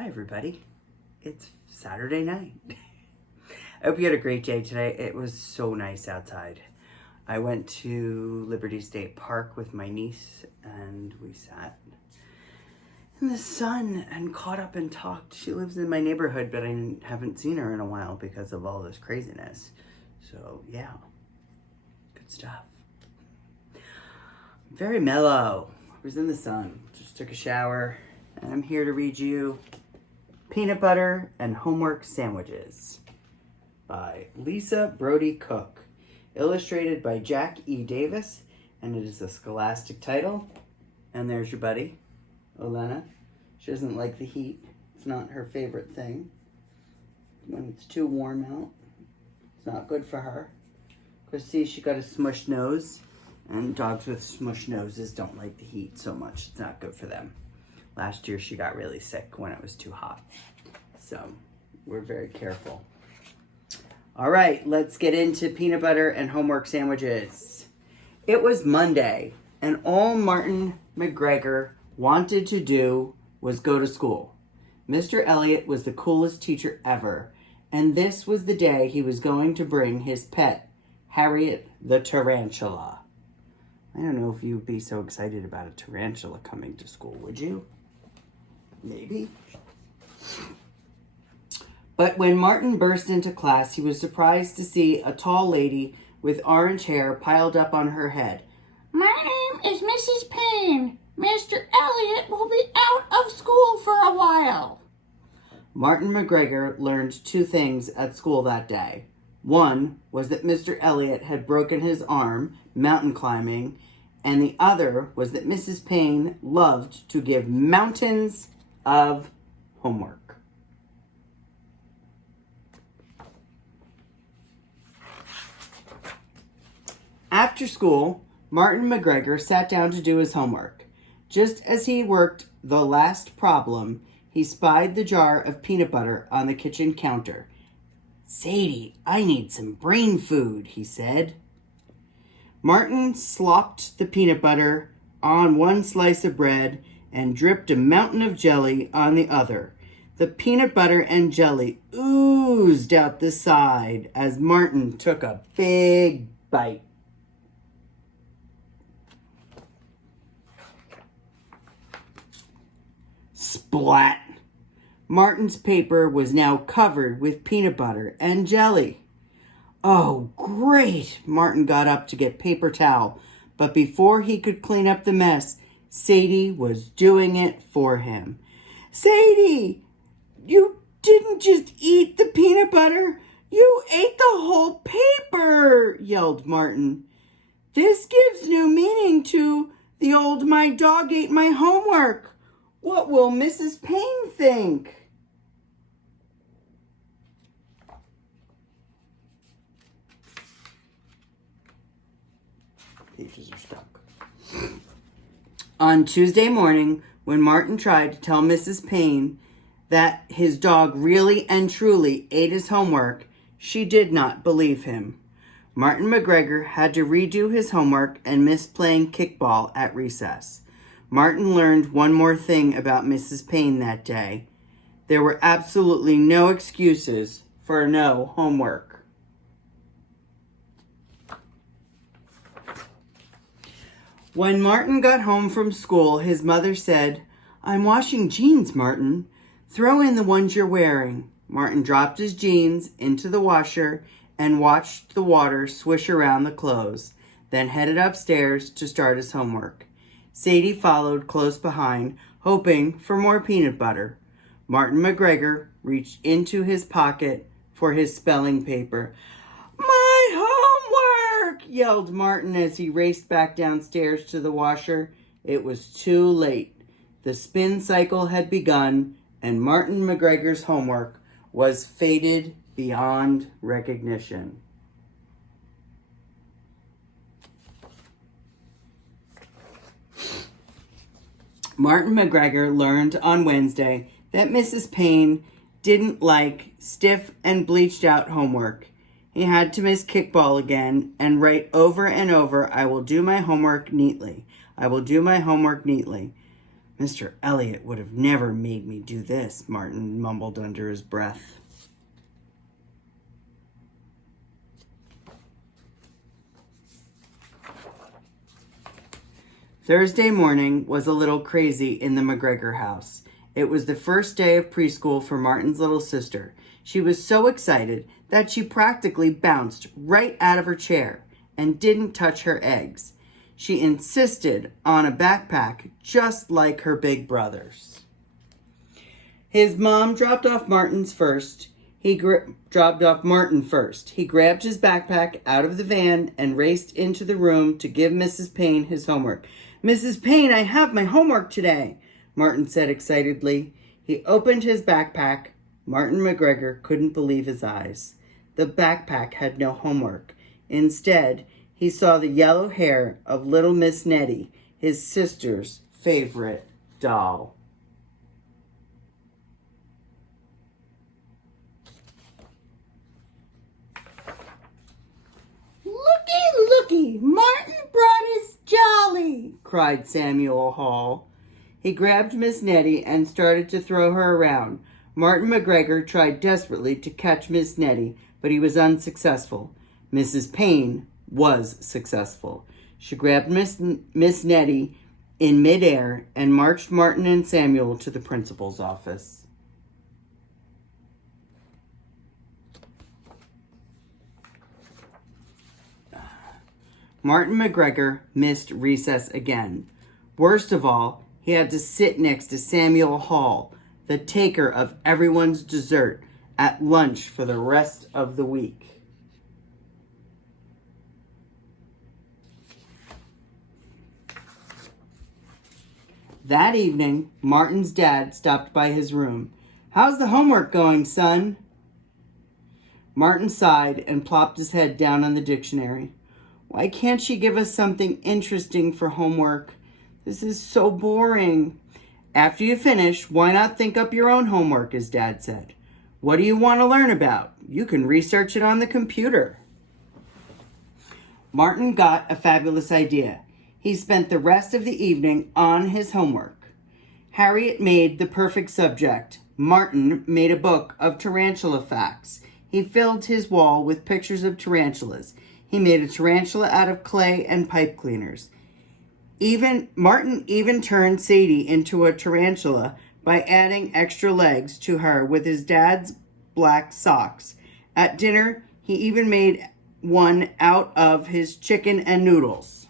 Hi everybody, it's Saturday night. I hope you had a great day today. It was so nice outside. I went to Liberty State Park with my niece and we sat in the sun and caught up and talked. She lives in my neighborhood, but I haven't seen her in a while because of all this craziness. So yeah, good stuff. Very mellow. I was in the sun, just took a shower, and I'm here to read you Peanut Butter and Homework Sandwiches by Lisa Brody Cook, illustrated by Jack E. Davis, and it is a Scholastic title. And there's your buddy, Olena. She doesn't like the heat. It's not her favorite thing. When it's too warm out, it's not good for her. Because see, she got a smushed nose, and dogs with smushed noses don't like the heat so much. It's not good for them. Last year she got really sick when it was too hot. So we're very careful. All right, let's get into Peanut Butter and Homework Sandwiches. It was Monday, and all Martin McGregor wanted to do was go to school. Mr. Elliot was the coolest teacher ever, and this was the day he was going to bring his pet, Harriet the Tarantula. I don't know if you'd be so excited about a tarantula coming to school, would you? Maybe. But when Martin burst into class, he was surprised to see a tall lady with orange hair piled up on her head. My name is Mrs. Payne. Mr. Elliot will be out of school for a while. Martin McGregor learned two things at school that day. One was that Mr. Elliot had broken his arm mountain climbing, and the other was that Mrs. Payne loved to give mountains of homework. After school, Martin McGregor sat down to do his homework. Just as he worked the last problem, he spied the jar of peanut butter on the kitchen counter. "Sadie, I need some brain food," he said. Martin slopped the peanut butter on one slice of bread and dripped a mountain of jelly on the other. The peanut butter and jelly oozed out the side as Martin took a big bite. Splat! Martin's paper was now covered with peanut butter and jelly. Oh, great! Martin got up to get paper towel, but before he could clean up the mess, Sadie was doing it for him. "Sadie, you didn't just eat the peanut butter, you ate the whole paper," yelled Martin. "This gives new meaning to the old 'my dog ate my homework.' What will Mrs. Payne think?" Pages are stuck. On Tuesday morning, when Martin tried to tell Mrs. Payne that his dog really and truly ate his homework, she did not believe him. Martin McGregor had to redo his homework and miss playing kickball at recess. Martin learned one more thing about Mrs. Payne that day. There were absolutely no excuses for no homework. When Martin got home from school, his mother said, "I'm washing jeans, Martin. Throw in the ones you're wearing." Martin dropped his jeans into the washer and watched the water swish around the clothes, then headed upstairs to start his homework. Sadie followed close behind, hoping for more peanut butter. Martin McGregor reached into his pocket for his spelling paper. "My homework!" yelled Martin as he raced back downstairs to the washer. It was too late. The spin cycle had begun, and Martin McGregor's homework was faded beyond recognition. Martin McGregor learned on Wednesday that Mrs. Payne didn't like stiff and bleached out homework. He had to miss kickball again and write over and over, "I will do my homework neatly. I will do my homework neatly." Mr. Elliot would have never made me do this, Martin mumbled under his breath. Thursday morning was a little crazy in the McGregor house. It was the first day of preschool for Martin's little sister. She was so excited that she practically bounced right out of her chair and didn't touch her eggs. She insisted on a backpack just like her big brothers. His mom dropped off Martin first. He grabbed his backpack out of the van and raced into the room to give Mrs. Payne his homework. "Mrs. Payne, I have my homework today," Martin said excitedly. He opened his backpack. Martin McGregor couldn't believe his eyes. The backpack had no homework. Instead, he saw the yellow hair of little Miss Nettie, his sister's favorite doll. "Looky, Martin brought his jolly," cried Samuel Hall. He grabbed Miss Nettie and started to throw her around. Martin McGregor tried desperately to catch Miss Nettie, but he was unsuccessful. Mrs. Payne was successful. She grabbed Miss Nettie in midair and marched Martin and Samuel to the principal's office. Martin McGregor missed recess again. Worst of all, he had to sit next to Samuel Hall, the taker of everyone's dessert, at lunch for the rest of the week. That evening, Martin's dad stopped by his room. "How's the homework going, son?" Martin sighed and plopped his head down on the dictionary. "Why can't she give us something interesting for homework? This is so boring." "After you finish, why not think up your own homework," his dad said. "What do you want to learn about? You can research it on the computer." Martin got a fabulous idea. He spent the rest of the evening on his homework. Harriet made the perfect subject. Martin made a book of tarantula facts. He filled his wall with pictures of tarantulas. He made a tarantula out of clay and pipe cleaners. Martin even turned Sadie into a tarantula by adding extra legs to her with his dad's black socks. At dinner, he even made one out of his chicken and noodles.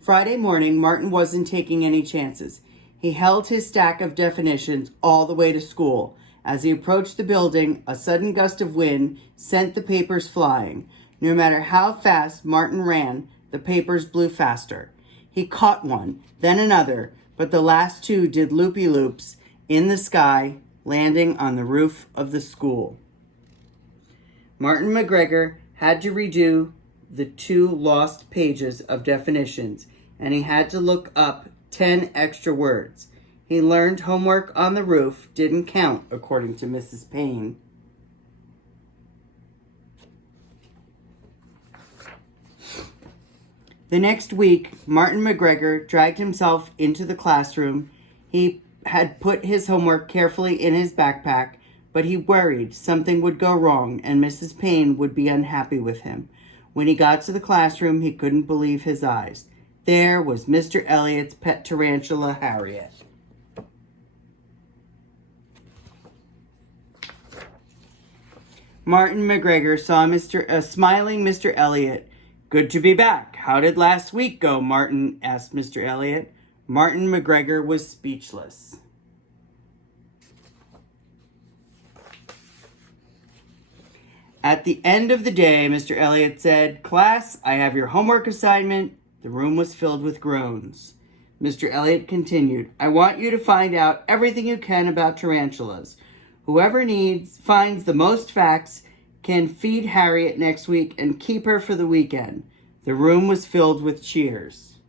Friday morning, Martin wasn't taking any chances. He held his stack of definitions all the way to school. As he approached the building, a sudden gust of wind sent the papers flying. No matter how fast Martin ran, the papers blew faster. He caught one, then another, but the last two did loopy-loops in the sky, landing on the roof of the school. Martin McGregor had to redo the 2 lost pages of definitions, and he had to look up 10 extra words. He learned homework on the roof didn't count, according to Mrs. Payne. The next week, Martin McGregor dragged himself into the classroom. He had put his homework carefully in his backpack, but he worried something would go wrong and Mrs. Payne would be unhappy with him. When he got to the classroom, he couldn't believe his eyes. There was Mr. Elliot's pet tarantula, Harriet. Martin McGregor saw smiling Mr. Elliot. "Good to be back. How did last week go, Martin?" asked Mr. Elliot. Martin McGregor was speechless. At the end of the day, Mr. Elliot said, "Class, I have your homework assignment." The room was filled with groans. Mr. Elliot continued, "I want you to find out everything you can about tarantulas. Whoever finds the most facts can feed Harriet next week and keep her for the weekend." The room was filled with cheers.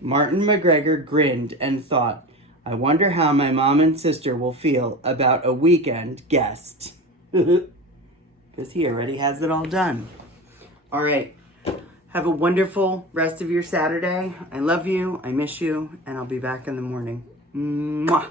Martin McGregor grinned and thought, I wonder how my mom and sister will feel about a weekend guest. Because he already has it all done. All right. Have a wonderful rest of your Saturday. I love you. I miss you. And I'll be back in the morning. Mwah.